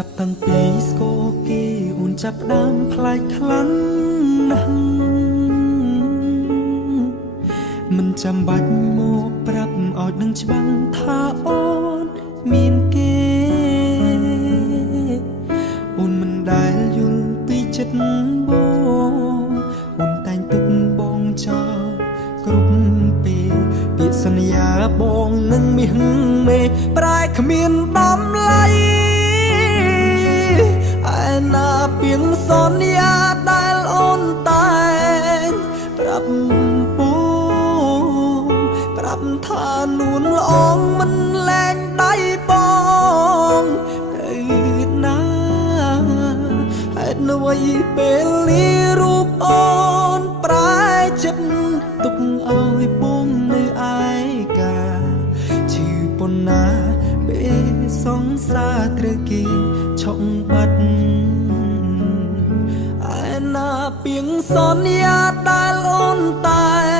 ចាប់តាំងពីស្គាល់គេអូនចាប់ដើមផ្លែកខ្លាំងណាស់មិនចាំបាច់មកប្រាប់ឲ្យដឹងច្បាស់ថាអូនមានគេអូនមិនដែលយល់ពីចិត្តបងអូនតែងទុកបងចោលគ្រប់ពេលពាក្យសន្យាបងនឹងមានមេប្រែគ្មានតម្លៃឯណាពីងសន្យាដែលអូនតែងប្រាប់បងប្រាប់ថានួនល្អងមិនលែងដៃបងទៅណាហេតុអ្វីពេលនេះរូបអូនប្រែចិត្តទុកឲ្យបងនៅឯកាឈឺប៉ុណ្ណាពេលសង្សារត្រូវគេឆក់បាត់ឯណាពីងសន្យាដែលអូនតែ